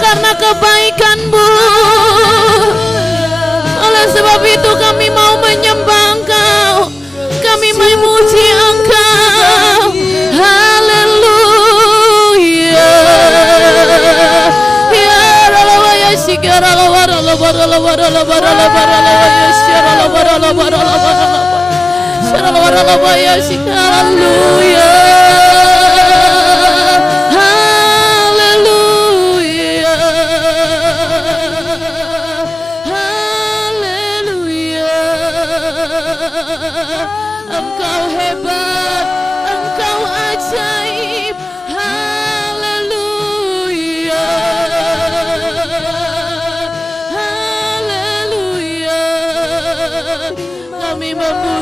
karena kebaikan-Mu. Oleh sebab itu kami mau menyembah Engkau, kami memuji Engkau. Haleluya. Ya Allah ya sigara la wara la wara la wara la wara la wara la ya sigara la wara la wara la wara la sigara la wara la ya sigara. Haleluya. Haleluya.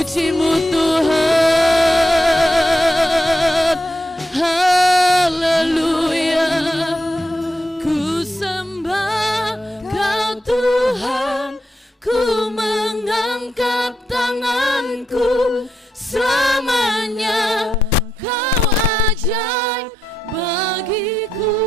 memuji-Mu Tuhan. Haleluya. Ku sembah Kau Tuhan, ku mengangkat tanganku, selamanya Kau ajaib bagiku.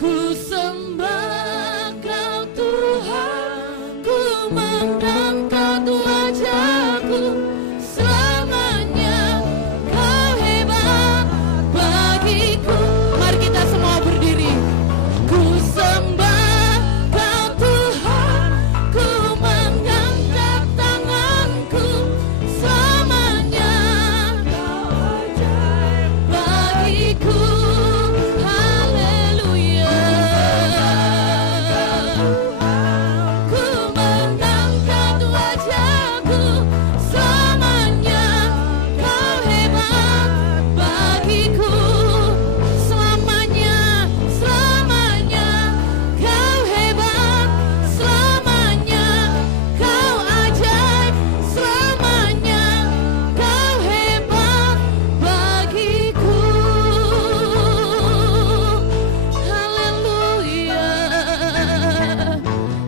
Ku sembah Kau Tuhan, ku mengangkat wajahku, selamanya Kau hebat bagiku. Mari kita semua berdiri. Ku sembah Kau Tuhan, ku mengangkat tanganku, selamanya Kau ajaib bagiku. Haleluya. Ku mengangkat wajahku, selamanya Kau hebat bagiku. Selamanya, selamanya Kau hebat, selamanya Kau ajaib, selamanya Kau hebat bagiku. Haleluya.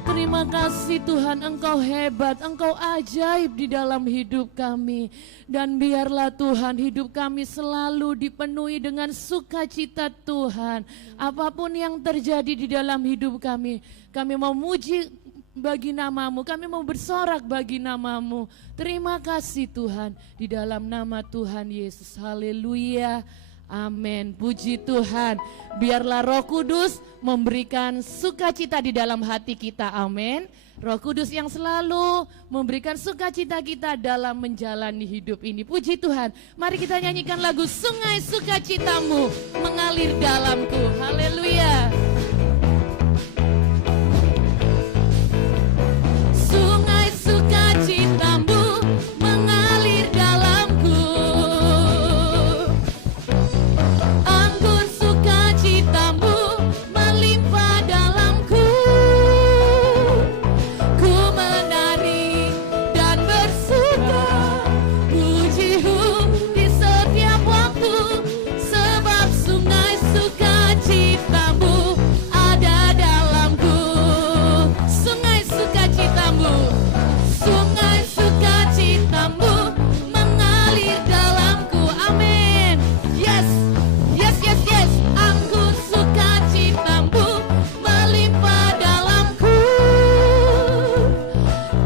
Terima kasih Tuhan, Engkau hebat, Engkau ajaib di dalam hidup kami. Dan biarlah Tuhan hidup kami selalu dipenuhi dengan sukacita Tuhan. Apapun yang terjadi di dalam hidup kami mau muji bagi nama-Mu, kami mau bersorak bagi nama-Mu. Terima kasih Tuhan, di dalam nama Tuhan Yesus. Haleluya. Amin. Puji Tuhan. Biarlah Roh Kudus memberikan sukacita di dalam hati kita. Amin. Roh Kudus yang selalu memberikan sukacita kita dalam menjalani hidup ini. Puji Tuhan. Mari kita nyanyikan lagu Sungai Sukacitamu mengalir dalamku. Haleluya. Sungai sukacitamu mengalir dalamku. Anggur sukacitamu melimpah dalamku. Ku menari dan bersuka, puji-Mu di setiap waktu, sebab sungai sukacitamu ada dalamku. Sungai sukacitamu, sungai sukacitamu mengalir dalamku. Amin. Yes, yes, yes, yes. Anggur sukacitamu melimpah dalamku.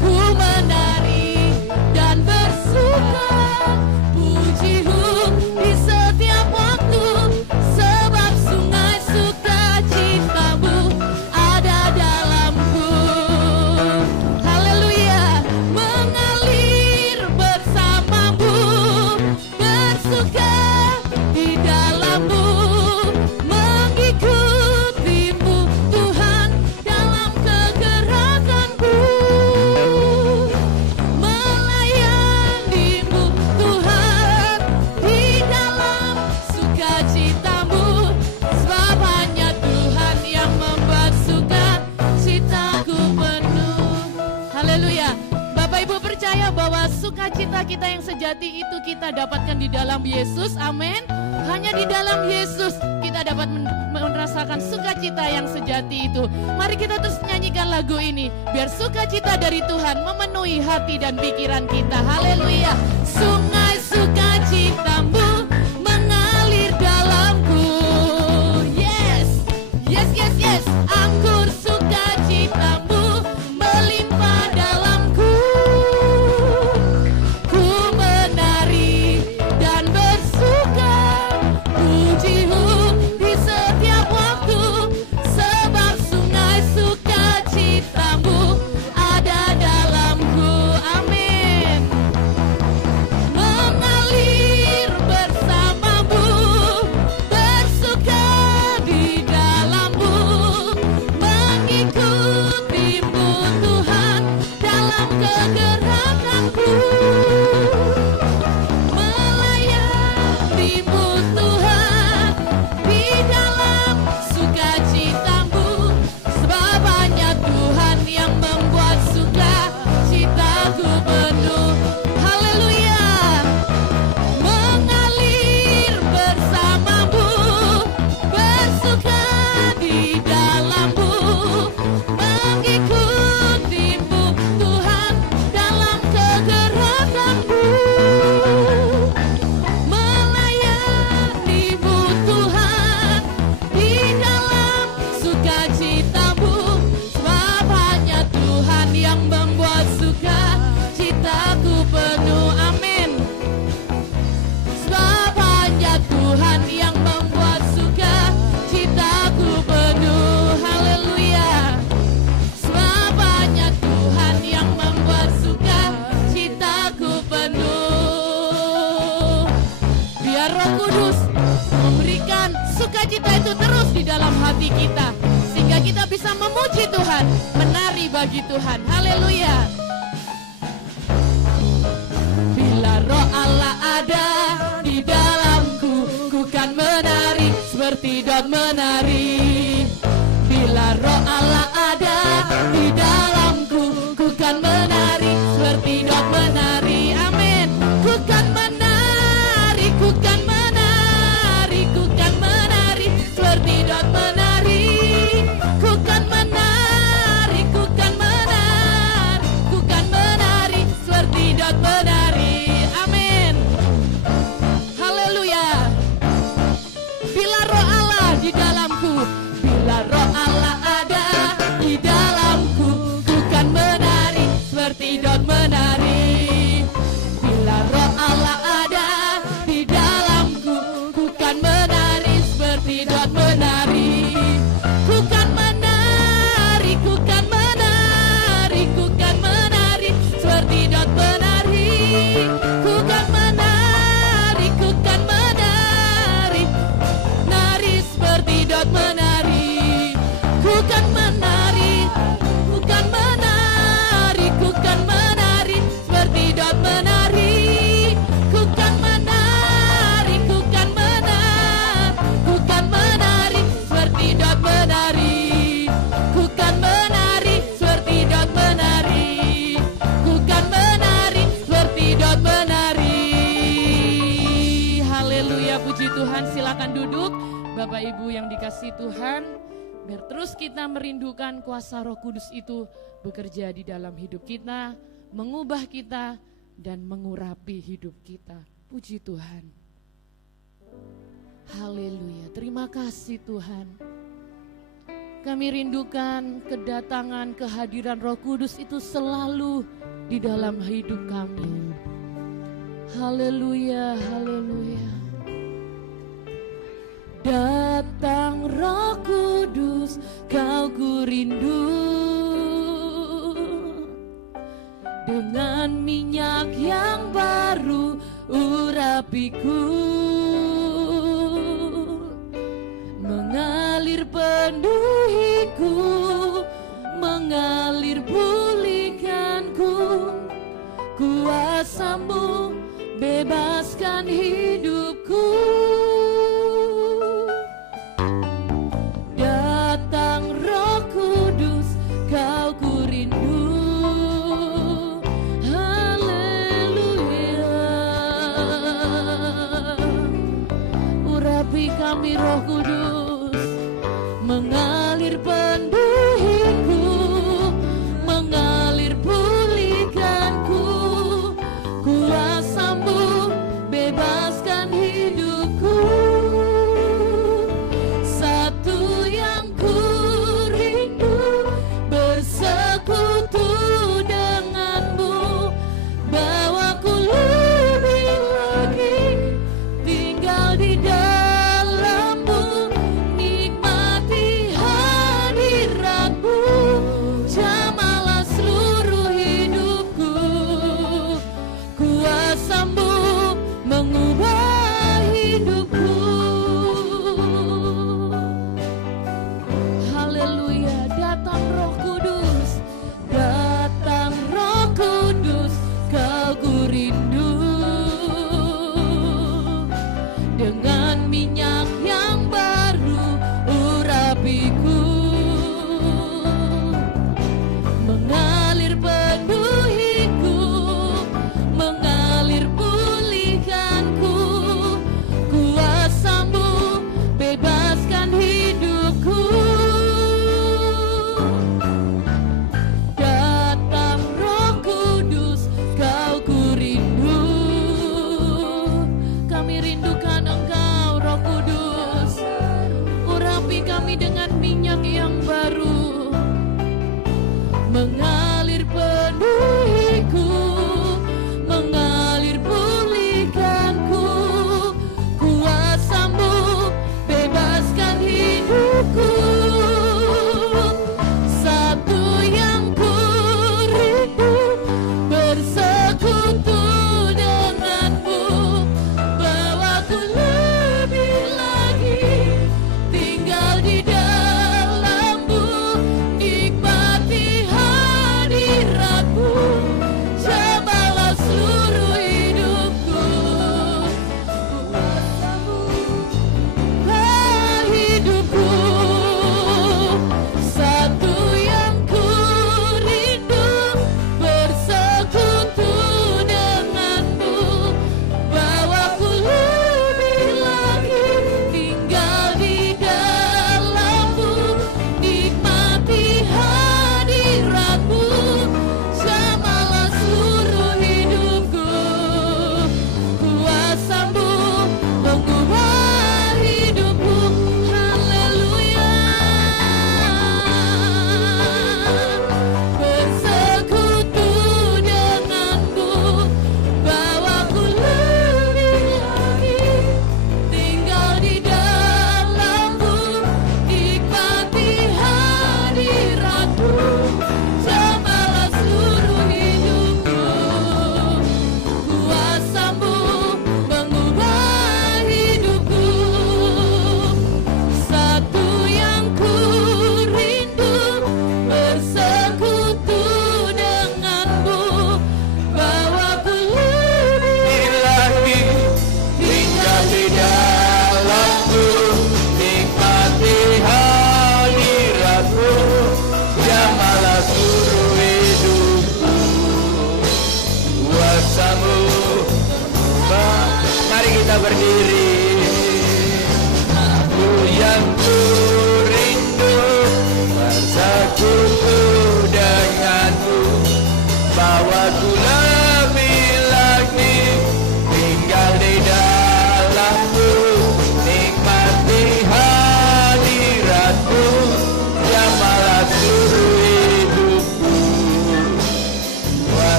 Ku menari dan bersuka, puji-Mu di setiap waktu, sebab sungai sukacitamu ada dalamku. Haleluya. Mengalir bersama-Mu, bersuka di dalam-Mu, mengikuti-Mu Tuhan dalam kegerakanku, melayani-Mu Tuhan di dalam sukacitamu, sebab hanya Tuhan yang membuat sukacitaku penuh. Haleluya. Bapak Ibu percaya bahwa sukacita kita yang sejati itu kita dapatkan di dalam Yesus. Amin. Hanya di dalam Yesus kita dapat merasakan sukacita yang sejati itu. Mari kita terus nyanyikan lagu ini, biar sukacita dari Tuhan memenuhi hati dan pikiran kita. Haleluya. Sungai sukacitamu mengalir dalamku. Yes, yes, yes, yes. Anggur sukacitamu melimpah dalamku. Ku menari dan bersuka, puji-Mu di setiap waktu, sebab sungai sukacitamu ada dalamku. Amin. Mengalir sukacita itu terus di dalam hati kita, sehingga kita bisa memuji Tuhan, menari bagi Tuhan. Haleluya. Bila roh Allah ada di dalamku, ku kan menari seperti Daud menari. Bila roh Allah ada di dalamku, ku kan menari seperti Daud menari. Amin. Ku kan menari, ku kan menari, ku kan menari seperti Daud menari. Ku kan menari, ku kan menari, ku kan menari seperti Daud menari. Amin. Haleluya. Bila roh Allah di dalamku, bila roh Allah ada di dalamku, ku kan menari seperti Daud menari. Bila roh Allah ada di dalamku, ku kan menari seperti Daud menari. Ku kan menari, ku kan menari, ku kan menari seperti Daud menari. Ku kan menari, ku kan menari, nari seperti Daud menari. Ku kan menari, ku kan menari, ku kan menari seperti Daud menari. Ku kan menari, ku kan menari, ku kan menari seperti Daud menari. Ku kan menari seperti Daud menari. Ku kan menari seperti Daud menari. Haleluya, puji Tuhan. Silakan duduk Bapak Ibu yang dikasihi Tuhan. Biar terus kita merindukan kuasa Roh Kudus itu bekerja di dalam hidup kita, mengubah kita dan mengurapi hidup kita. Puji Tuhan. Haleluya. Terima kasih Tuhan. Kami rindukan kedatangan kehadiran Roh Kudus itu selalu di dalam hidup kami. Haleluya, haleluya. Datang Roh Kudus, kau ku rindu. Dengan minyak yang baru urapiku, mengalir penuhiku, mengalir pulihkanku. Kuasa-Mu bebaskan hidupku. Datang Roh Kudus, kau ku rindu. Haleluya. Urapi kami Roh Kudus, mengalir penuhiku, mengalir pulihkanku. Kuasa-Mu bebaskan hidupku. Satu yang ku rindu, bersekutu denganmu, bawaku lebih lagi tinggal di dalammu, nikmati hadiratmu, jamalah seluruh hidupku. Kuasa-Mu mengubah hidupku. Haleluya. Datang Roh Kudus, datang Roh Kudus, kau ku rindu. Dengan minyak yang baru urapiku, mengalir penuhiku, mengalir pulihkanku. Kuasa-Mu bebaskan hidupku. Datang Roh Kudus, kau ku rindu. Kami rindukan Engkau Roh Kudus. Urapi kami dengan minyak yang baru, mengalir penuhiku, mengalir pulihkanku. Kuasa-Mu bebaskan hidupku. Satu yang ku rindu, bersekutu denganmu, bawaku lebih lagi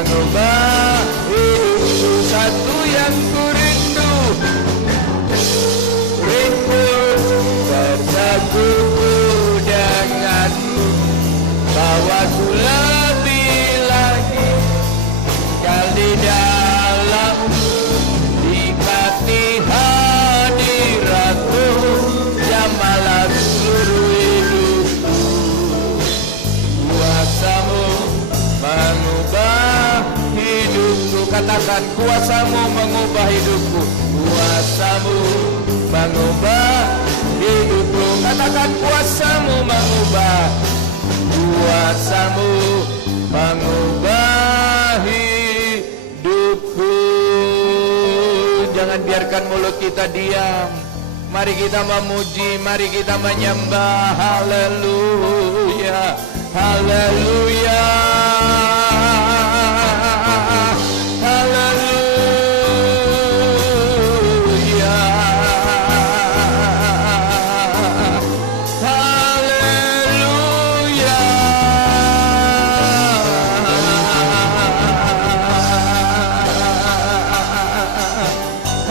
mengubah hidupku. Satu yang ku rindu bersekutu denganmu, bahwa ku lebih lagi kali dalammu, nikmati hadiratmu, jamalah seluruh hidupku. Kuasamu mengubah hidupku. Katakan, kuasamu mengubah hidupku. Kuasamu mengubah hidupku. Katakan, kuasamu mengubah. Kuasamu mengubah hidupku. Jangan biarkan mulut kita diam. Mari kita memuji, mari kita menyembah. Haleluya, haleluya, haleluya, haleluya.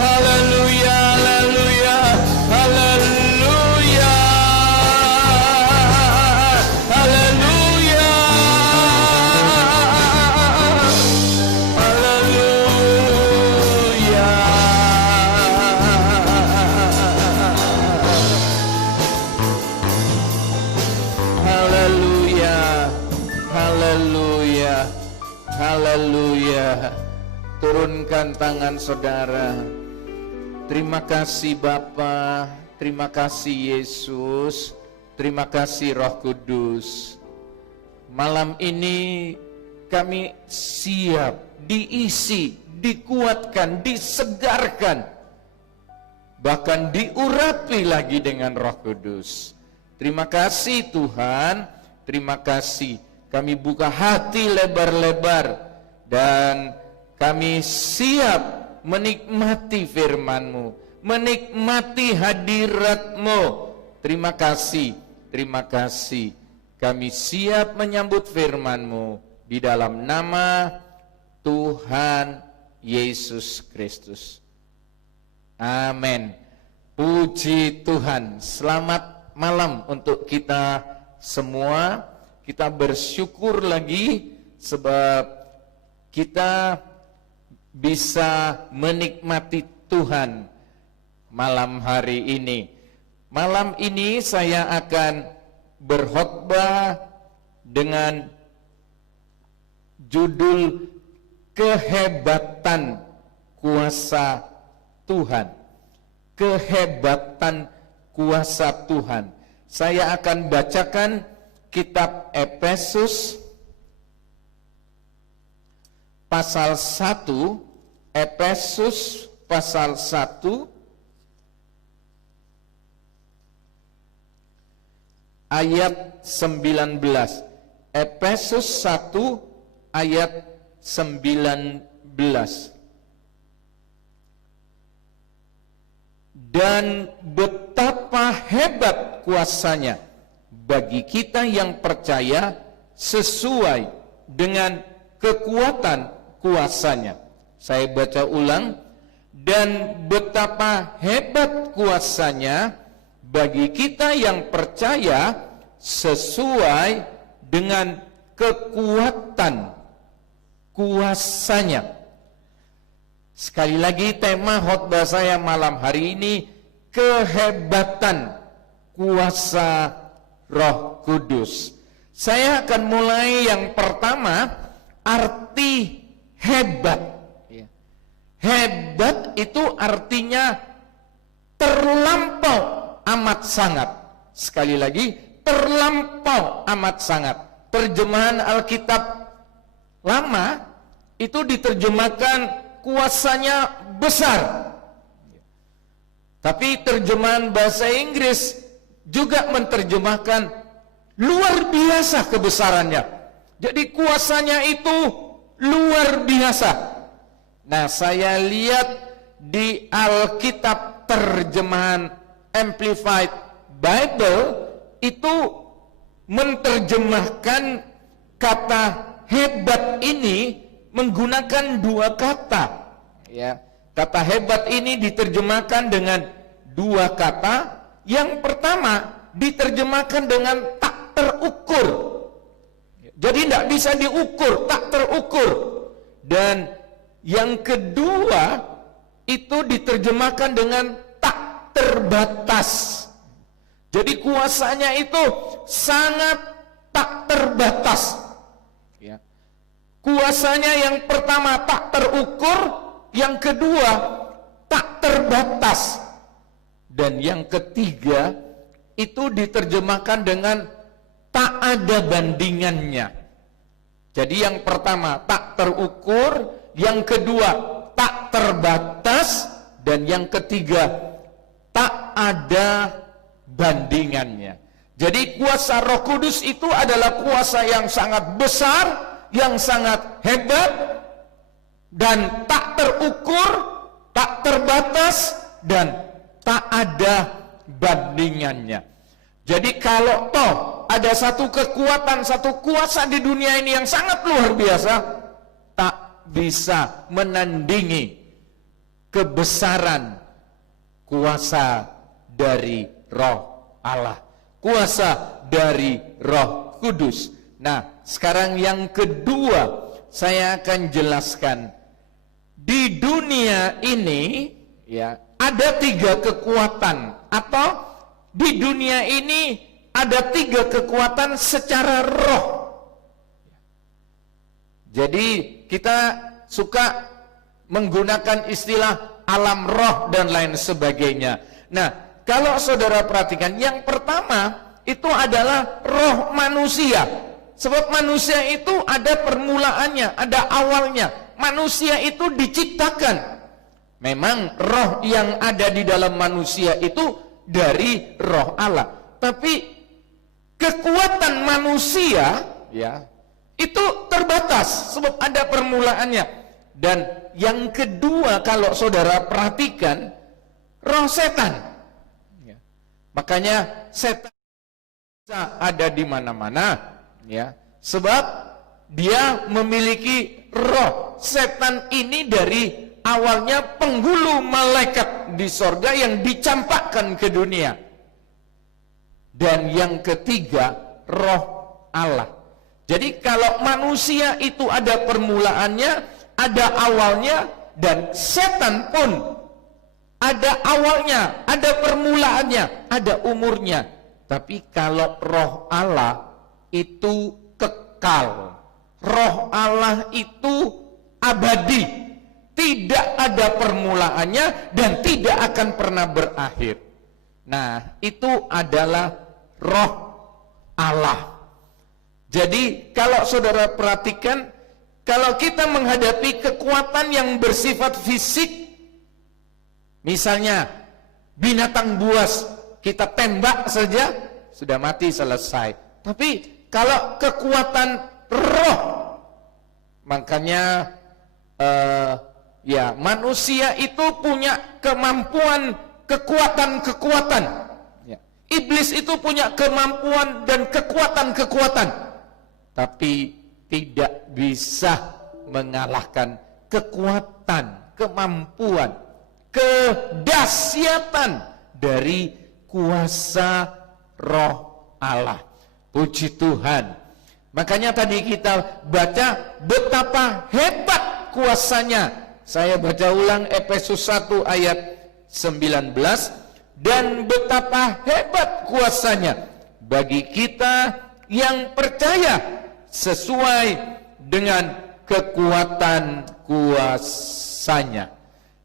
Haleluya, haleluya, haleluya, haleluya, haleluya. Haleluya, haleluya, haleluya. Turunkan tangan saudara. Terima kasih Bapa, terima kasih Yesus, terima kasih Roh Kudus. Malam ini kami siap diisi, dikuatkan, disegarkan, bahkan diurapi lagi dengan Roh Kudus. Terima kasih Tuhan, terima kasih. Kami buka hati lebar-lebar dan kami siap menikmati firman-Mu, menikmati hadirat-Mu. Terima kasih, terima kasih. Kami siap menyambut firman-Mu di dalam nama Tuhan Yesus Kristus. Amin. Puji Tuhan. Selamat malam untuk kita semua. Kita bersyukur lagi sebab kita bisa menikmati Tuhan malam hari ini. Malam ini saya akan berkhotbah dengan judul kehebatan kuasa Tuhan. Kehebatan kuasa Tuhan. Saya akan bacakan kitab Efesus pasal 1, Efesus pasal 1 ayat 19. Efesus 1 ayat 19. Dan betapa hebat kuasanya bagi kita yang percaya sesuai dengan kekuatan kuasanya. Saya baca ulang. Dan betapa hebat kuasanya bagi kita yang percaya sesuai dengan kekuatan kuasanya. Sekali lagi tema khotbah saya malam hari ini, kehebatan kuasa Roh Kudus. Saya akan mulai yang pertama, arti hebat. Hebat itu artinya terlampau amat sangat. Sekali lagi, terlampau amat sangat. Terjemahan Alkitab Lama itu diterjemahkan kuasanya besar. Tapi terjemahan bahasa Inggris juga menerjemahkan luar biasa kebesarannya. Jadi kuasanya itu luar biasa. Nah, saya lihat di Alkitab terjemahan Amplified Bible itu menerjemahkan kata hebat ini menggunakan dua kata. Ya, kata hebat ini diterjemahkan dengan dua kata. Yang pertama diterjemahkan dengan tak terukur. Jadi tidak bisa diukur, tak terukur. Dan yang kedua itu diterjemahkan dengan tak terbatas. Jadi kuasanya itu sangat tak terbatas. Ya. Kuasanya yang pertama tak terukur, yang kedua tak terbatas. Dan yang ketiga itu diterjemahkan dengan tak ada bandingannya. Jadi yang pertama tak terukur, yang kedua tak terbatas, dan yang ketiga tak ada bandingannya. Jadi kuasa Roh Kudus itu adalah kuasa yang sangat besar, yang sangat hebat, dan tak terukur, tak terbatas, dan tak ada bandingannya. Jadi kalau toh ada satu kekuatan, satu kuasa di dunia ini yang sangat luar biasa, tak bisa menandingi kebesaran kuasa dari Roh Allah, kuasa dari Roh Kudus. Nah, sekarang yang kedua saya akan jelaskan. Di dunia ini ya ada tiga kekuatan, atau di dunia ini ada tiga kekuatan secara roh. Jadi kita suka menggunakan istilah alam roh dan lain sebagainya. Nah, kalau saudara perhatikan, yang pertama itu adalah roh manusia. Sebab manusia itu ada permulaannya, ada awalnya. Manusia itu diciptakan. Memang roh yang ada di dalam manusia itu dari Roh Allah. Tapi kekuatan manusia ya itu terbatas sebab ada permulaannya. Dan yang kedua kalau saudara perhatikan, roh setan. Ya. Makanya setan bisa ada di mana-mana ya. Sebab dia memiliki roh. Setan ini dari awalnya penghulu malaikat di sorga yang dicampakkan ke dunia. Dan yang ketiga, Roh Allah. Jadi kalau manusia itu ada permulaannya, ada awalnya, dan setan pun ada awalnya, ada permulaannya, ada umurnya. Tapi kalau Roh Allah itu kekal. Roh Allah itu abadi, tidak ada permulaannya dan tidak akan pernah berakhir. Nah, itu adalah Roh Allah. Jadi kalau saudara perhatikan, kalau kita menghadapi kekuatan yang bersifat fisik, misalnya binatang buas, kita tembak saja sudah mati selesai. Tapi kalau kekuatan roh, makanya ya manusia itu punya kemampuan kekuatan-kekuatan ya. Iblis itu punya kemampuan dan kekuatan-kekuatan, tapi tidak bisa mengalahkan kekuatan, kemampuan, kedahsyatan dari kuasa Roh Allah. Puji Tuhan. Makanya tadi kita baca betapa hebat kuasanya. Saya baca ulang Efesus 1 ayat 19. Dan betapa hebat kuasanya bagi kita yang percaya sesuai dengan kekuatan kuasanya.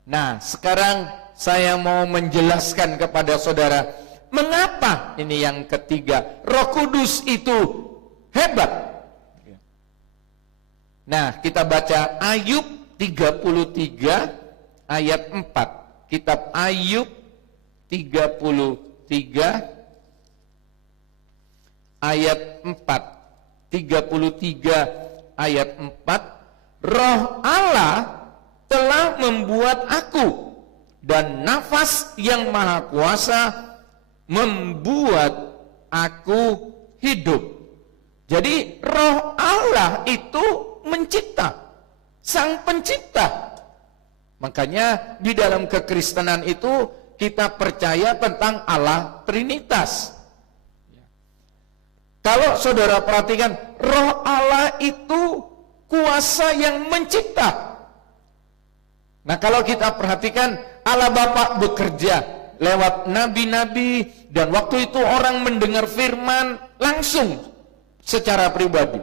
Nah, sekarang saya mau menjelaskan kepada saudara, mengapa ini yang ketiga, Roh Kudus itu hebat. Nah, kita baca Ayub 33 ayat 4. Kitab Ayub 33 ayat 4. 33 ayat 4. Roh Allah telah membuat aku, dan nafas yang maha kuasa membuat aku hidup. Jadi Roh Allah itu mencipta. Sang Pencipta. Makanya di dalam kekristenan itu kita percaya tentang Allah Trinitas. Kalau saudara perhatikan, Roh Allah itu kuasa yang mencipta. Nah, kalau kita perhatikan, Allah Bapa bekerja lewat nabi-nabi, dan waktu itu orang mendengar firman langsung secara pribadi.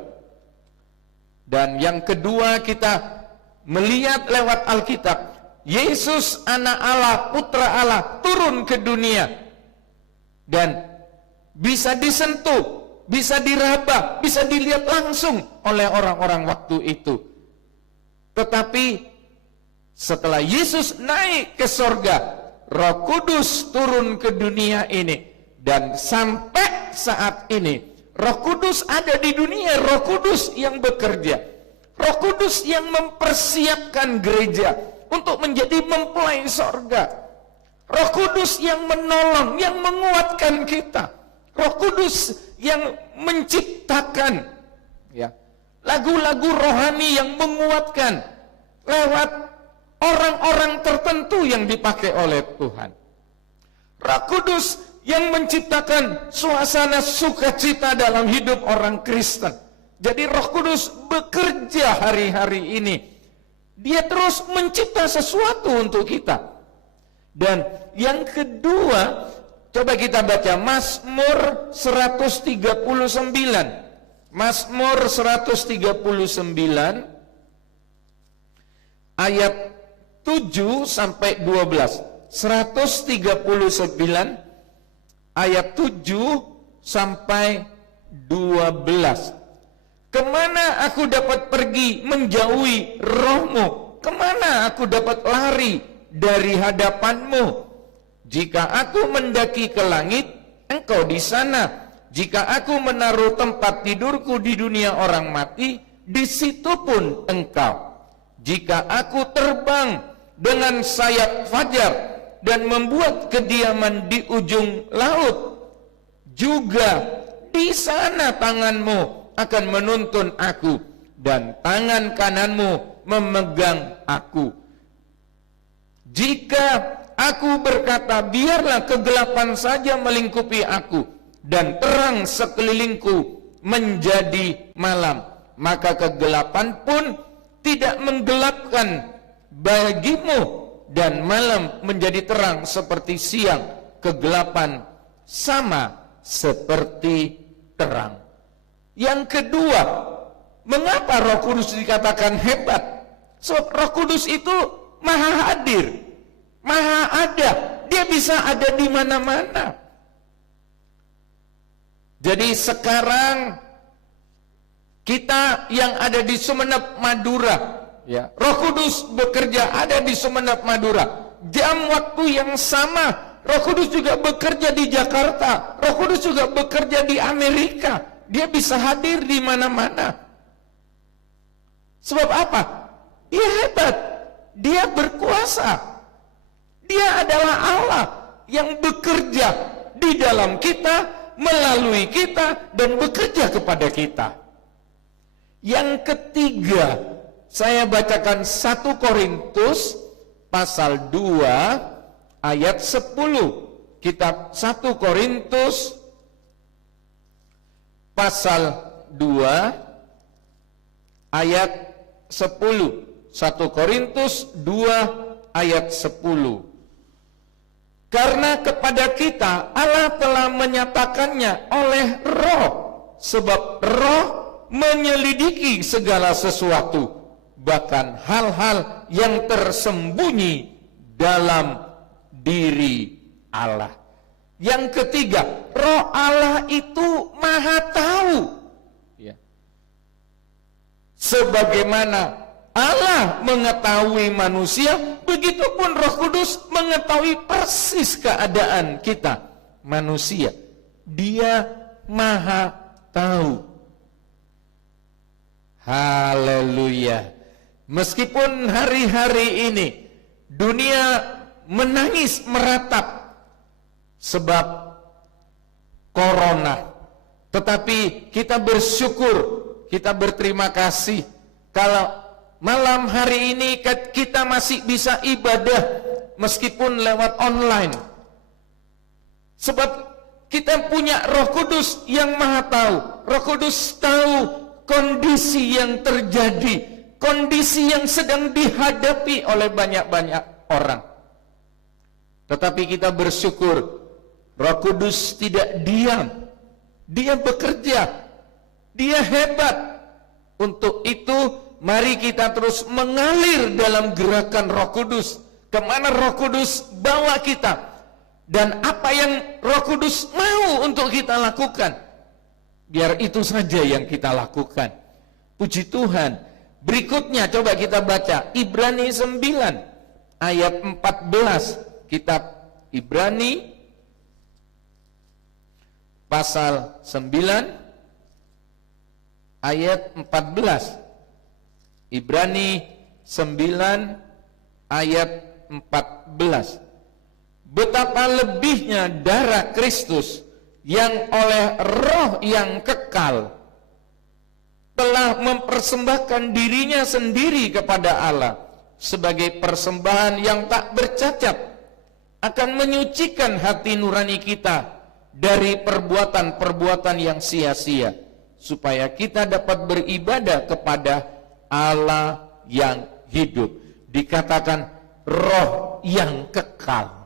Dan yang kedua, kita melihat lewat Alkitab, Yesus anak Allah, putra Allah, turun ke dunia dan bisa disentuh, bisa diraba, bisa dilihat langsung oleh orang-orang waktu itu. Tetapi setelah Yesus naik ke sorga, Roh Kudus turun ke dunia ini, dan sampai saat ini Roh Kudus ada di dunia. Roh Kudus yang bekerja, Roh Kudus yang mempersiapkan gereja untuk menjadi mempelai sorga. Roh Kudus yang menolong, yang menguatkan kita. Roh Kudus yang menciptakan lagu-lagu rohani yang menguatkan lewat orang-orang tertentu yang dipakai oleh Tuhan. Roh Kudus yang menciptakan suasana sukacita dalam hidup orang Kristen. Jadi Roh Kudus bekerja hari-hari ini. Dia terus mencipta sesuatu untuk kita. Dan yang kedua, coba kita baca Mazmur 139. Mazmur 139 ayat 7 sampai 12. 139 ayat 7 sampai 12. Kemana aku dapat pergi menjauhi rohmu? Kemana aku dapat lari dari hadapanmu? Jika aku mendaki ke langit, engkau di sana. Jika aku menaruh tempat tidurku di dunia orang mati, di situ pun engkau. Jika aku terbang dengan sayap fajar dan membuat kediaman di ujung laut, juga di sana tanganmu akan menuntun aku, dan tangan kananmu memegang aku. Jika aku berkata, biarlah kegelapan saja melingkupi aku, dan terang sekelilingku menjadi malam, maka kegelapan pun tidak menggelapkan bagimu, dan malam menjadi terang seperti siang, kegelapan sama seperti terang. Yang kedua, mengapa Roh Kudus dikatakan hebat? Sebab Roh Kudus itu maha hadir, maha ada. Dia bisa ada di mana-mana. Jadi sekarang kita yang ada di Sumeneb, Madura, Roh Kudus bekerja ada di Sumeneb, Madura. Jam waktu yang sama, Roh Kudus juga bekerja di Jakarta. Roh Kudus juga bekerja di Amerika. Dia bisa hadir di mana-mana. Sebab apa? Dia hebat. Dia berkuasa. Dia adalah Allah yang bekerja di dalam kita, melalui kita, dan bekerja kepada kita. Yang ketiga, saya bacakan 1 Korintus pasal 2 ayat 10. Kitab 1 Korintus pasal 2 ayat 10. 1 Korintus 2 ayat 10. Karena kepada kita Allah telah menyatakannya oleh Roh, sebab Roh menyelidiki segala sesuatu, bahkan hal-hal yang tersembunyi dalam diri Allah. Yang ketiga, Roh Allah itu maha tahu. Sebagaimana Allah mengetahui manusia, begitupun Roh Kudus mengetahui persis keadaan kita manusia. Dia maha tahu. Haleluya. Meskipun hari-hari ini dunia menangis meratap sebab corona, tetapi kita bersyukur, kita berterima kasih kalau malam hari ini kita masih bisa ibadah meskipun lewat online. Sebab kita punya Roh Kudus yang Maha tahu. Roh Kudus tahu kondisi yang terjadi, kondisi yang sedang dihadapi oleh banyak-banyak orang. Tetapi kita bersyukur, Roh Kudus tidak diam. Dia bekerja. Dia hebat. Untuk itu, mari kita terus mengalir dalam gerakan Roh Kudus. Kemana Roh Kudus bawa kita. Dan apa yang Roh Kudus mau untuk kita lakukan. Biar itu saja yang kita lakukan. Puji Tuhan. Berikutnya coba kita baca. Ibrani 9 ayat 14. Kitab Ibrani pasal 9 ayat 14. Ibrani 9 ayat 14. Betapa lebihnya darah Kristus yang oleh Roh yang kekal telah mempersembahkan dirinya sendiri kepada Allah sebagai persembahan yang tak bercacat, akan menyucikan hati nurani kita dari perbuatan-perbuatan yang sia-sia, supaya kita dapat beribadah kepada Allah yang hidup. Dikatakan Roh yang kekal.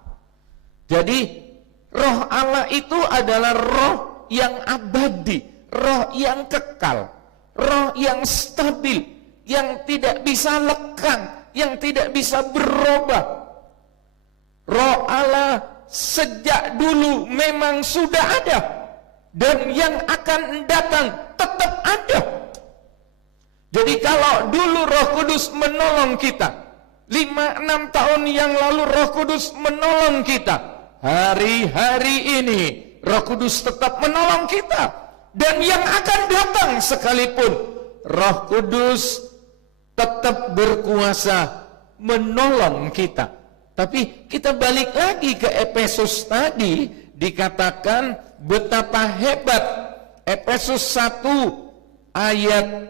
Jadi Roh Allah itu adalah Roh yang abadi, Roh yang kekal, Roh yang stabil, yang tidak bisa lekang, yang tidak bisa berubah. Roh Allah sejak dulu memang sudah ada, dan yang akan datang tetap ada. Jadi kalau dulu Roh Kudus menolong kita, 5-6 tahun yang lalu Roh Kudus menolong kita, hari-hari ini Roh Kudus tetap menolong kita. Dan yang akan datang sekalipun, Roh Kudus tetap berkuasa menolong kita. Tapi kita balik lagi ke Efesus tadi, dikatakan betapa hebat. Efesus 1 ayat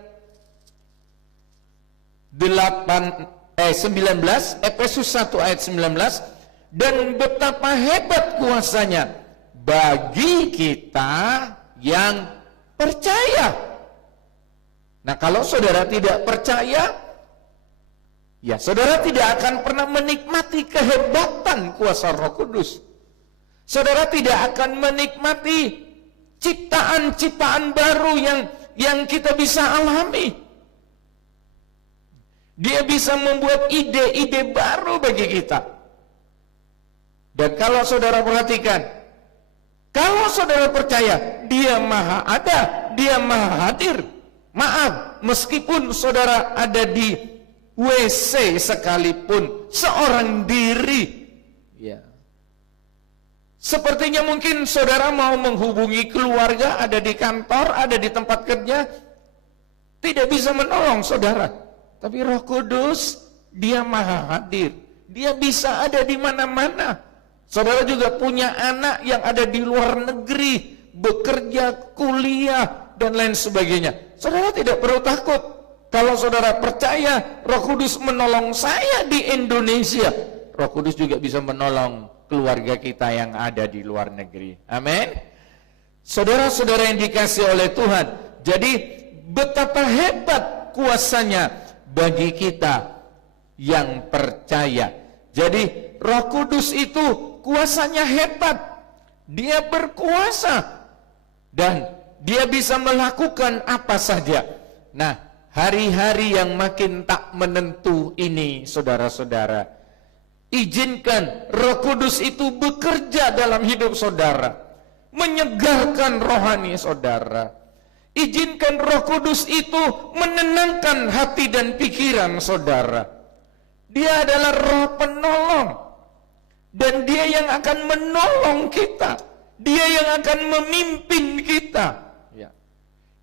19, Efesus 1 ayat 19, dan betapa hebat kuasanya bagi kita yang percaya. Nah, kalau saudara tidak percaya, ya saudara tidak akan pernah menikmati kehebatan kuasa Roh Kudus. Saudara tidak akan menikmati ciptaan-ciptaan baru yang kita bisa alami. Dia bisa membuat ide-ide baru bagi kita. Dan kalau saudara perhatikan, kalau saudara percaya, Dia Maha ada, Dia Maha hadir. Maaf, meskipun saudara ada di WC sekalipun, seorang diri, ya. Sepertinya mungkin saudara mau menghubungi keluarga, ada di kantor, ada di tempat kerja, tidak bisa menolong saudara. Tapi Roh Kudus, Dia Maha hadir. Dia bisa ada di mana-mana. Saudara juga punya anak yang ada di luar negeri, bekerja, kuliah, dan lain sebagainya. Saudara tidak perlu takut. Kalau saudara percaya Roh Kudus menolong saya di Indonesia, Roh Kudus juga bisa menolong keluarga kita yang ada di luar negeri. Amin. Saudara-saudara yang dikasihi oleh Tuhan, jadi betapa hebat kuasanya bagi kita yang percaya. Jadi Roh Kudus itu kuasanya hebat. Dia berkuasa dan Dia bisa melakukan apa saja. Nah, hari-hari yang makin tak menentu ini, saudara-saudara, izinkan Roh Kudus itu bekerja dalam hidup saudara, menyegarkan rohani saudara. Izinkan Roh Kudus itu menenangkan hati dan pikiran saudara. Dia adalah Roh penolong, dan Dia yang akan menolong kita. Dia yang akan memimpin kita.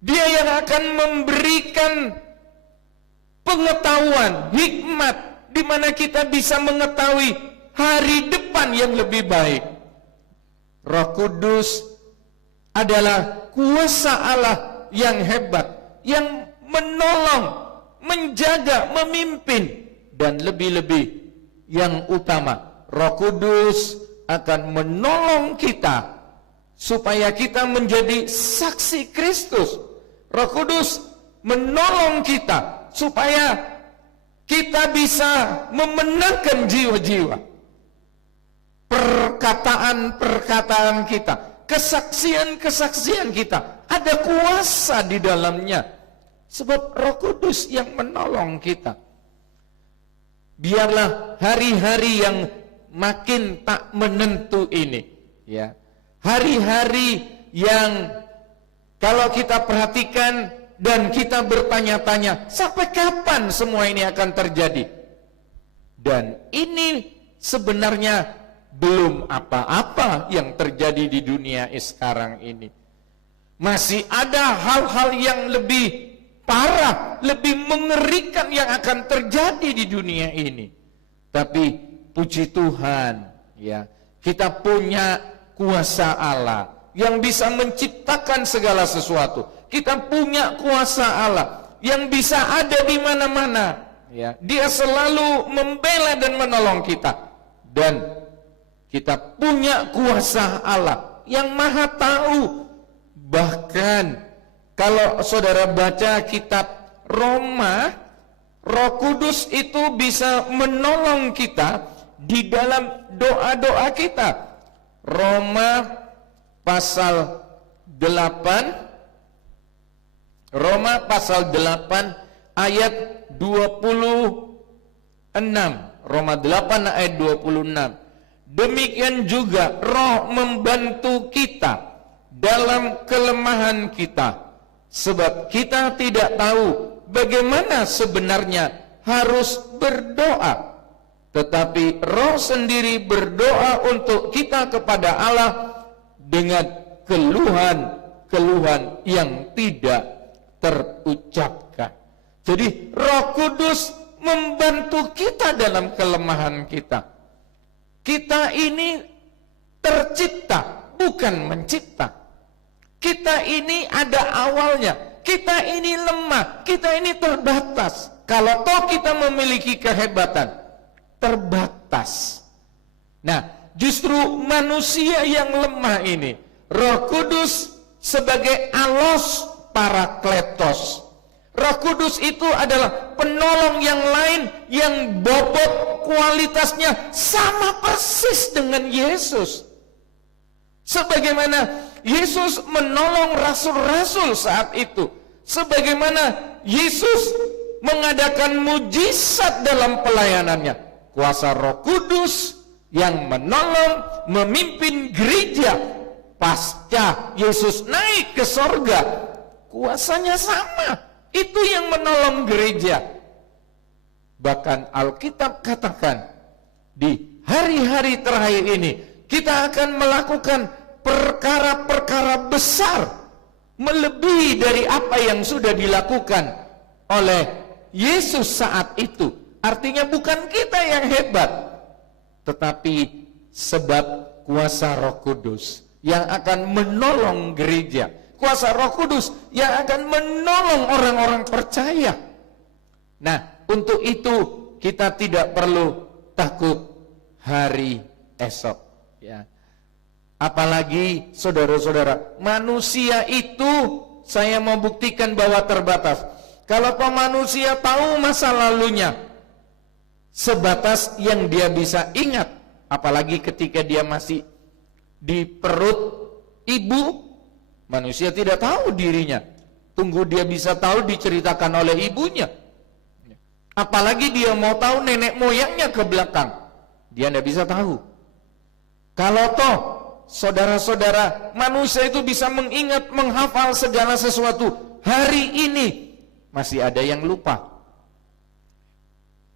Dia yang akan memberikan pengetahuan, hikmat, di mana kita bisa mengetahui hari depan yang lebih baik. Roh Kudus adalah kuasa Allah yang hebat, yang menolong, menjaga, memimpin, dan lebih-lebih yang utama, Roh Kudus akan menolong kita supaya kita menjadi saksi Kristus. Roh Kudus menolong kita supaya kita bisa memenangkan jiwa-jiwa. Perkataan-perkataan kita, kesaksian-kesaksian kita, ada kuasa di dalamnya. Sebab Roh Kudus yang menolong kita. Biarlah hari-hari yang makin tak menentu ini, ya, hari-hari yang kalau kita perhatikan dan kita bertanya-tanya, sampai kapan semua ini akan terjadi? Dan ini sebenarnya belum apa-apa yang terjadi di dunia sekarang ini. Masih ada hal-hal yang lebih parah, lebih mengerikan yang akan terjadi di dunia ini. Tapi puji Tuhan, ya, kita punya kuasa Allah yang bisa menciptakan segala sesuatu. Kita punya kuasa Allah yang bisa ada di mana-mana, ya. Dia selalu membela dan menolong kita. Dan kita punya kuasa Allah yang Maha Tahu. Bahkan kalau saudara baca kitab Roma, Roh Kudus itu bisa menolong kita di dalam doa-doa kita. Roma pasal 8 ayat 26. Roma 8 ayat 26. Demikian juga Roh membantu kita dalam kelemahan kita, sebab kita tidak tahu bagaimana sebenarnya harus berdoa, tetapi Roh sendiri berdoa untuk kita kepada Allah dengan keluhan-keluhan yang tidak terucapkan. Jadi Roh Kudus membantu kita dalam kelemahan kita. Kita ini tercipta, bukan mencipta. Kita ini ada awalnya. Kita ini lemah, kita ini terbatas. Kalau toh kita memiliki kehebatan, terbatas. Nah, justru manusia yang lemah ini, Roh Kudus sebagai alos parakletos. Roh Kudus itu adalah penolong yang lain yang bobot kualitasnya sama persis dengan Yesus. Sebagaimana Yesus menolong rasul-rasul saat itu, sebagaimana Yesus mengadakan mujizat dalam pelayanannya, kuasa Roh Kudus yang menolong memimpin gereja pasca Yesus naik ke sorga, kuasanya sama. Itu yang menolong gereja. Bahkan Alkitab katakan, di hari-hari terakhir ini kita akan melakukan perkara-perkara besar, melebihi dari apa yang sudah dilakukan oleh Yesus saat itu. Artinya bukan kita yang hebat, tetapi sebab kuasa Roh Kudus yang akan menolong gereja, kuasa Roh Kudus yang akan menolong orang-orang percaya. Nah, untuk itu kita tidak perlu takut hari esok, ya. Apalagi saudara-saudara, manusia itu saya mau buktikan bahwa terbatas. Kalau manusia tahu masa lalunya sebatas yang dia bisa ingat, apalagi ketika dia masih di perut ibu, manusia tidak tahu dirinya. Tunggu dia bisa tahu diceritakan oleh ibunya. Apalagi dia mau tahu nenek moyangnya ke belakang, dia tidak bisa tahu. Kalau toh saudara-saudara, manusia itu bisa mengingat, menghafal segala sesuatu, hari ini masih ada yang lupa.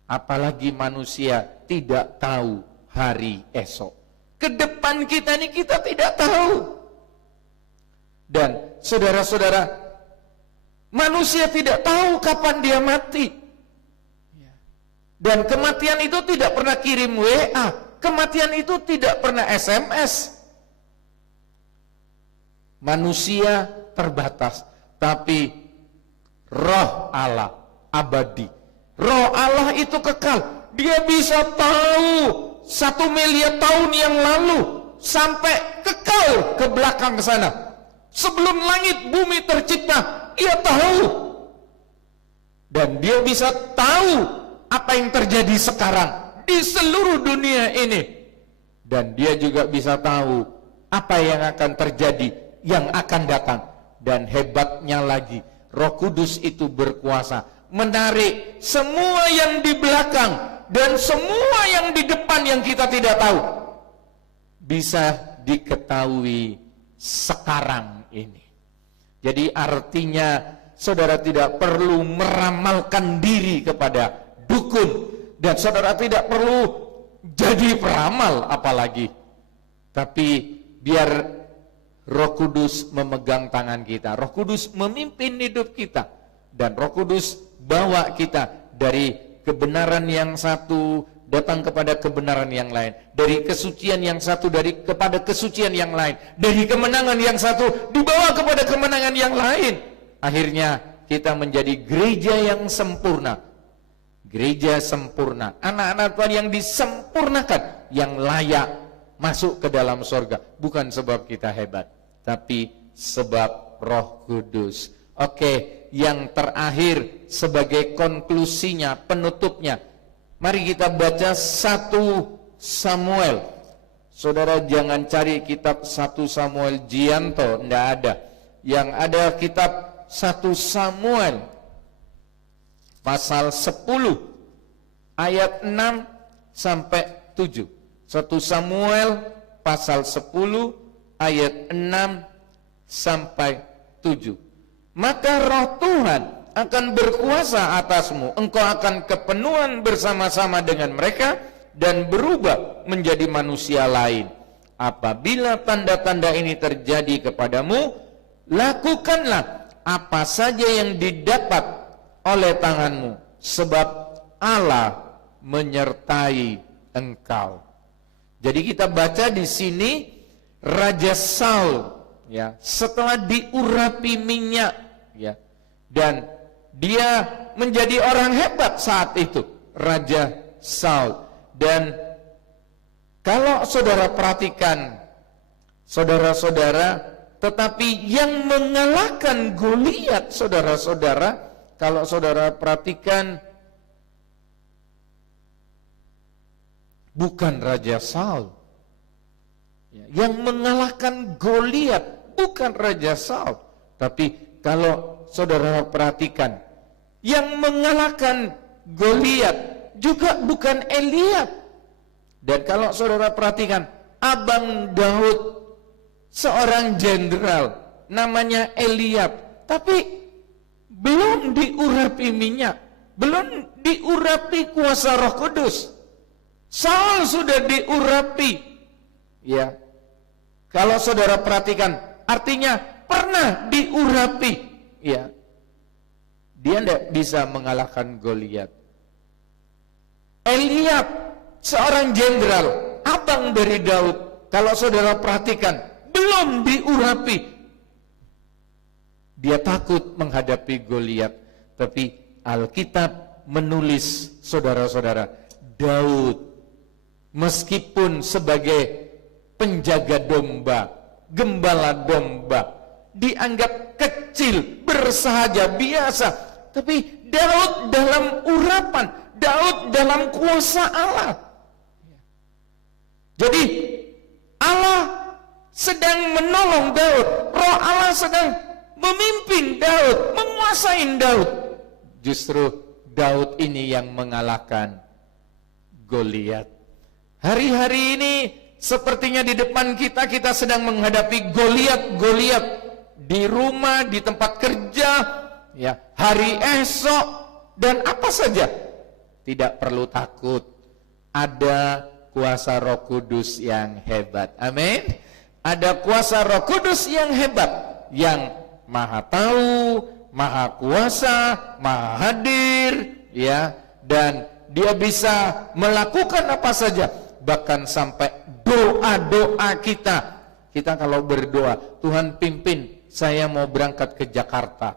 Apalagi manusia tidak tahu hari esok. Ke depan kita ini kita tidak tahu. Dan saudara-saudara, manusia tidak tahu kapan dia mati. Dan kematian itu tidak pernah kirim WA, kematian itu tidak pernah SMS. Manusia terbatas, tapi Roh Allah abadi. Roh Allah itu kekal. Dia bisa tahu 1 miliar tahun yang lalu sampai kekal ke belakang sana. Sebelum langit bumi tercipta, dia tahu. Dan dia bisa tahu apa yang terjadi sekarang di seluruh dunia ini. Dan dia juga bisa tahu apa yang akan terjadi, yang akan datang. Dan hebatnya lagi, Roh Kudus itu berkuasa menarik semua yang di belakang dan semua yang di depan yang kita tidak tahu bisa diketahui sekarang ini. Jadi artinya saudara tidak perlu meramalkan diri kepada dukun, dan saudara tidak perlu jadi peramal apalagi. Tapi biar Roh Kudus memegang tangan kita, Roh Kudus memimpin hidup kita, dan Roh Kudus bawa kita dari kebenaran yang satu datang kepada kebenaran yang lain, dari kesucian yang satu kepada kesucian yang lain, dari kemenangan yang satu dibawa kepada kemenangan yang lain. Akhirnya kita menjadi gereja yang sempurna. Gereja sempurna, anak-anak Tuhan yang disempurnakan, yang layak masuk ke dalam surga. Bukan sebab kita hebat, tapi sebab Roh Kudus. Oke, yang terakhir sebagai konklusinya, penutupnya, mari kita baca 1 Samuel. Saudara jangan cari kitab 1 Samuel Gianto, enggak ada. Yang ada kitab 1 Samuel pasal 10 ayat 6 sampai 7. 1 Samuel pasal 10 ayat 6 sampai 7. Maka Roh Tuhan akan berkuasa atasmu, engkau akan kepenuhan bersama-sama dengan mereka dan berubah menjadi manusia lain. Apabila tanda-tanda ini terjadi kepadamu, lakukanlah apa saja yang didapat oleh tanganmu, sebab Allah menyertai engkau. Jadi kita baca di sini Raja Saul, ya, setelah diurapi minyak, ya, dan dia menjadi orang hebat saat itu, Raja Saul. Dan kalau saudara perhatikan, saudara-saudara, tetapi yang mengalahkan Goliat, saudara-saudara, kalau saudara perhatikan, bukan Raja Saul. Yang mengalahkan Goliat bukan Raja Saul. Tapi kalau saudara perhatikan, yang mengalahkan Goliat juga bukan Eliab. Dan kalau saudara perhatikan, abang Daud seorang jenderal namanya Eliab, tapi belum diurapi minyak, belum diurapi kuasa Roh Kudus. Saul sudah diurapi, ya. Kalau saudara perhatikan, artinya pernah diurapi, ya. Dia tidak bisa mengalahkan Goliat. Eliab, seorang jenderal, abang dari Daud, kalau saudara perhatikan, belum diurapi. Dia takut menghadapi Goliat. Tapi Alkitab menulis, saudara-saudara, Daud meskipun sebagai penjaga domba, gembala domba, dianggap kecil, bersahaja, biasa, tapi Daud dalam urapan, Daud dalam kuasa Allah. Jadi Allah sedang menolong Daud, Roh Allah sedang memimpin Daud, menguasai Daud. Justru Daud ini yang mengalahkan Goliat. Hari-hari ini sepertinya di depan kita sedang menghadapi Goliat di rumah, di tempat kerja, ya, hari esok, dan apa saja. Tidak perlu takut, ada kuasa Roh Kudus yang hebat. Amin. Ada kuasa Roh Kudus yang hebat, yang maha tahu, maha kuasa, maha hadir, ya, dan dia bisa melakukan apa saja, bahkan sampai doa-doa kita. Kita kalau berdoa, Tuhan pimpin, saya mau berangkat ke Jakarta,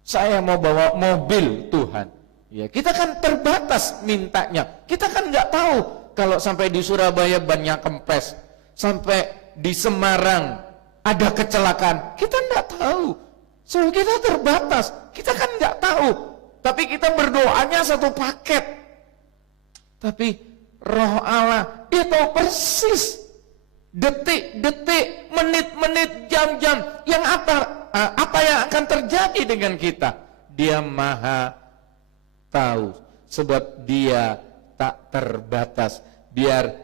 saya mau bawa mobil Tuhan, Ya, kita kan terbatas mintanya. Kita kan nggak tahu kalau sampai di Surabaya bannya kempes, sampai di Semarang ada kecelakaan. Kita nggak tahu. So, kita terbatas. Kita kan nggak tahu. Tapi kita berdoanya satu paket. Tapi Roh Allah, dia tahu persis detik-detik, menit-menit, jam-jam yang apa yang akan terjadi dengan kita. Dia maha tahu, sebab dia tak terbatas. Biar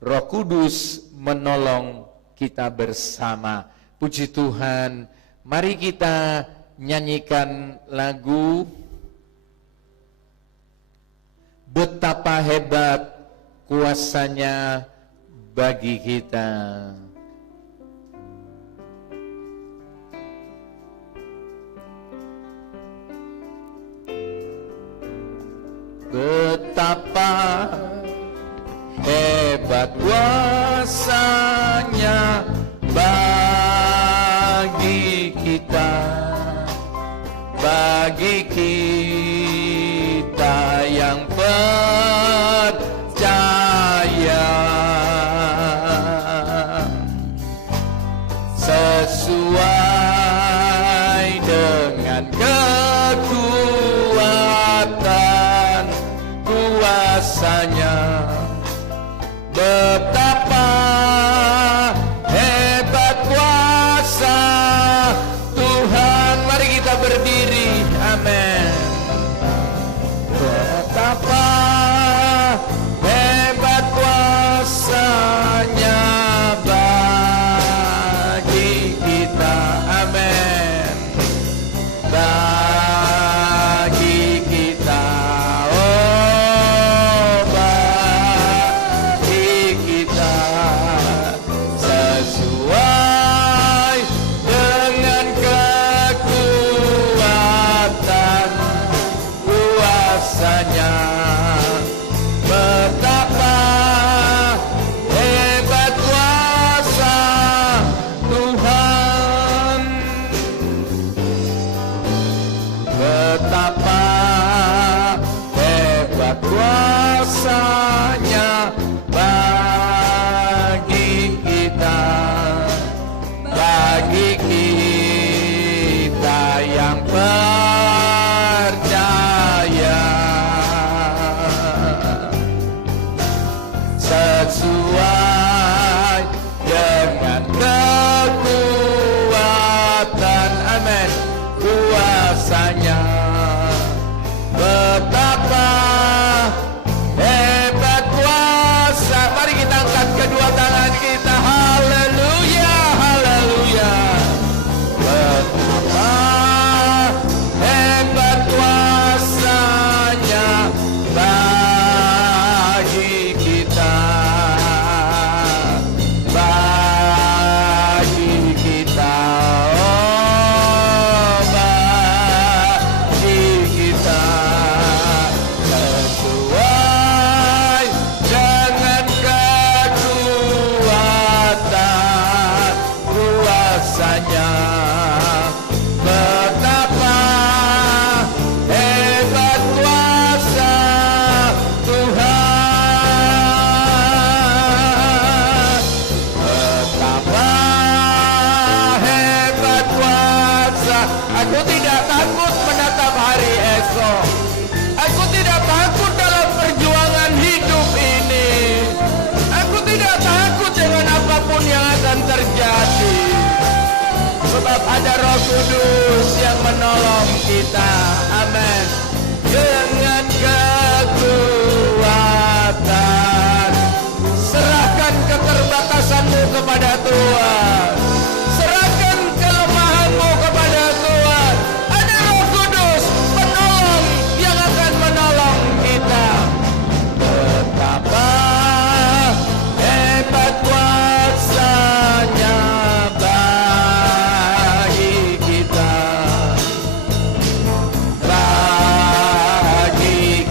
Roh Kudus menolong kita bersama. Puji Tuhan. Mari kita nyanyikan lagu Betapa Hebat Kuasanya bagi kita. Betapa hebat kuasanya bagi kita, bagi kita yang percaya, sesuai dengan kekuatan kuasanya. Betapa hebat kuasa Tuhan. Mari kita berdiri. Amin. Betapa hebat kuasanya bagi kita. Amin. Bagi kita. Oh, bagi kita. Sesuai dengan kekuatan kuasanya. Betapa hebat kuasa Tuhan. Betapa hebat kuasanya bagi kita, bagi kita yang percaya, sesuai dengan kekuatan, amin, kuasanya. Betapa hebat kuasa. Mari kita angkat kedua tangan kita. Haleluya, haleluya. Betapa hebat kuasanya bagi kita, bagi kita, oh bagi kita, sesuai dengan kekuatan kuasanya. Betapa hebat kuasa Tuhan. Betapa hebat kuasa. Aku tidak takut menatap hari esok. Aku tidak takut dalam perjuangan hidup ini. Aku tidak takut dengan apapun yang akan terjadi. Sebab ada Roh Kudus yang menolong kita. Amin. Dengan kekuatan. Serahkan keterbatasanmu kepada Tuhan. Serahkan kelemahanmu kepada Tuhan. Ada Roh Kudus penolong yang akan menolong kita. Betapa hebat kuasanya bagi kita, bagi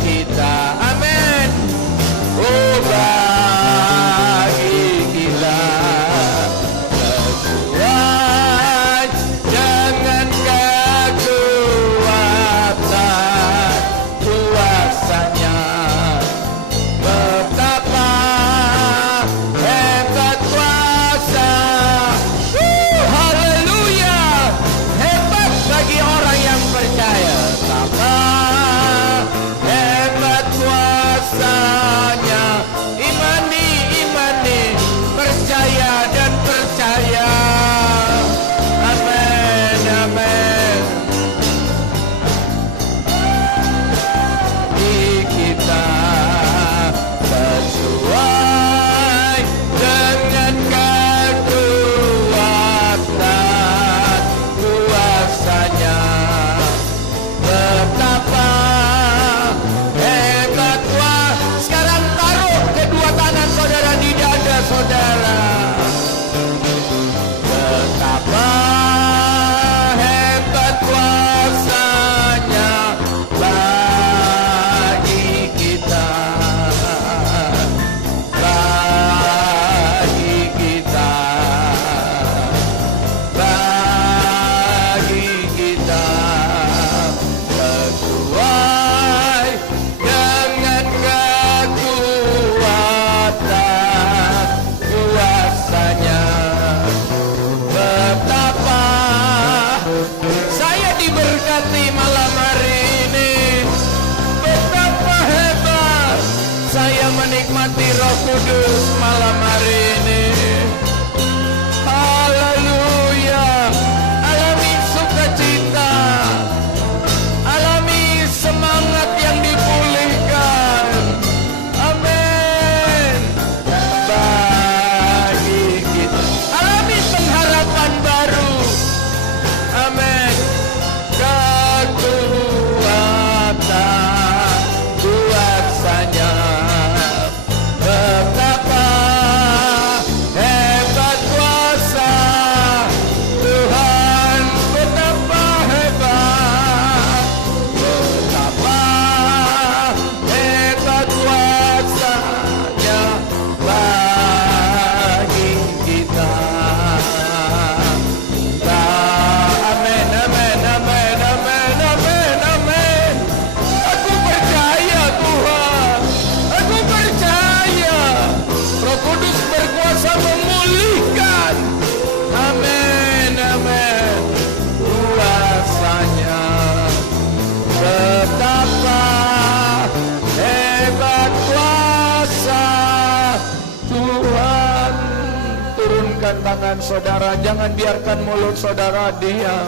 tangan saudara, jangan biarkan mulut saudara diam.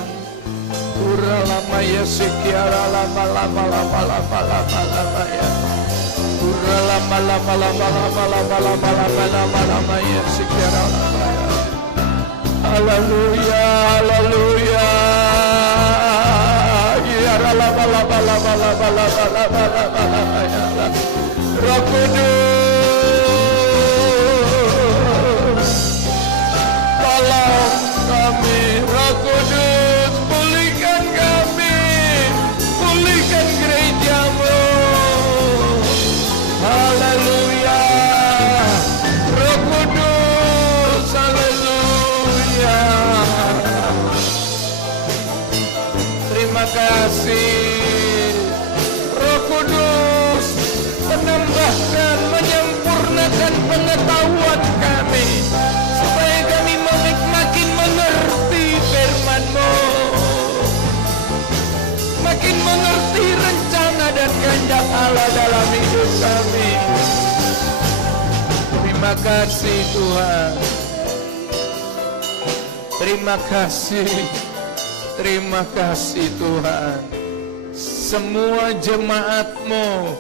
Uralama yesikiara lama lama lama lama lama lama ya. Uralama lama lama lama lama lama lama lama lama yesikiara lama ya. Haleluya, haleluya. Ya lama lama lama lama lama lama lama lama ya. Roh Kudus, tolong kami, Roh Kudus, pulihkan kami, pulihkan gerejamu. Haleluya, Roh Kudus, haleluya. Terima kasih, Roh Kudus, menambahkan, menyempurnakan pengetahuan kami, supaya kami makin mengerti firman-Mu, makin mengerti rencana dan kehendak Allah dalam hidup kami. Terima kasih Tuhan, terima kasih, terima kasih Tuhan. Semua jemaat-Mu,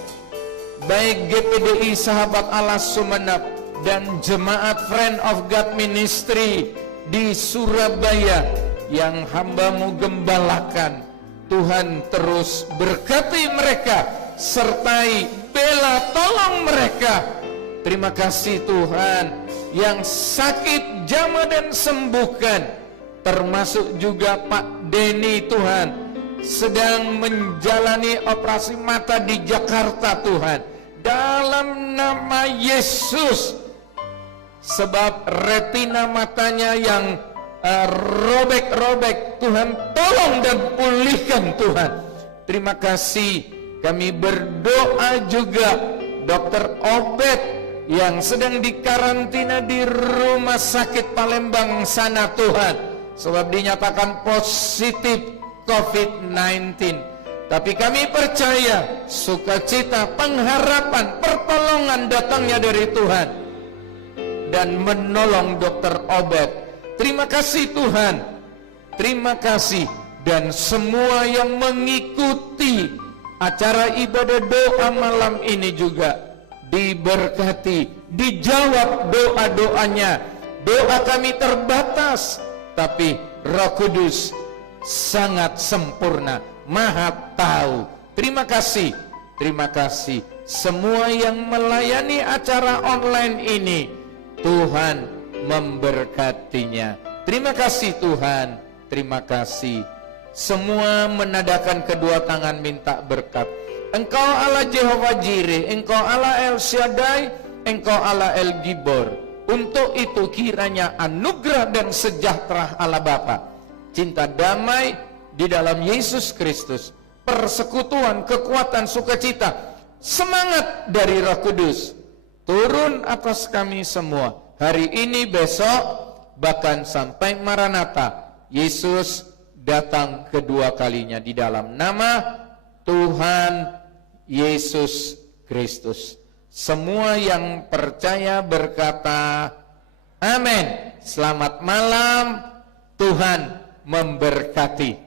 baik GPDI Sahabat Allah Sumeneb dan Jemaat Friend of God Ministry di Surabaya yang hamba-Mu gembalakan, Tuhan terus berkati mereka, sertai bela tolong mereka. Terima kasih Tuhan, yang sakit jamah dan sembuhkan, termasuk juga Pak Denny Tuhan, sedang menjalani operasi mata di Jakarta Tuhan, dalam nama Yesus, sebab retina matanya yang robek-robek, Tuhan tolong dan pulihkan Tuhan. Terima kasih. Kami berdoa juga Dokter Obed yang sedang dikarantina di rumah sakit Palembang sana Tuhan, sebab dinyatakan positif COVID-19. Tapi kami percaya sukacita, pengharapan, pertolongan datangnya dari Tuhan dan menolong Dokter Obed. Terima kasih Tuhan, terima kasih. Dan semua yang mengikuti acara ibadah doa malam ini juga diberkati, dijawab doa-doanya. Doa kami terbatas, tapi Roh Kudus sangat sempurna, Maha tahu. Terima kasih, terima kasih. Semua yang melayani acara online ini, Tuhan memberkatinya. Terima kasih Tuhan, terima kasih. Semua menadakan kedua tangan minta berkat. Engkau Allah Jehovah Jireh, Engkau Allah El Shaddai, Engkau Allah El Gibor. Untuk itu kiranya anugerah dan sejahtera Allah Bapa, cinta damai di dalam Yesus Kristus, persekutuan, kekuatan, sukacita, semangat dari Roh Kudus turun atas kami semua hari ini, besok, bahkan sampai Maranatha, Yesus datang kedua kalinya, di dalam nama Tuhan Yesus Kristus. Semua yang percaya berkata amin. Selamat malam, Tuhan memberkati.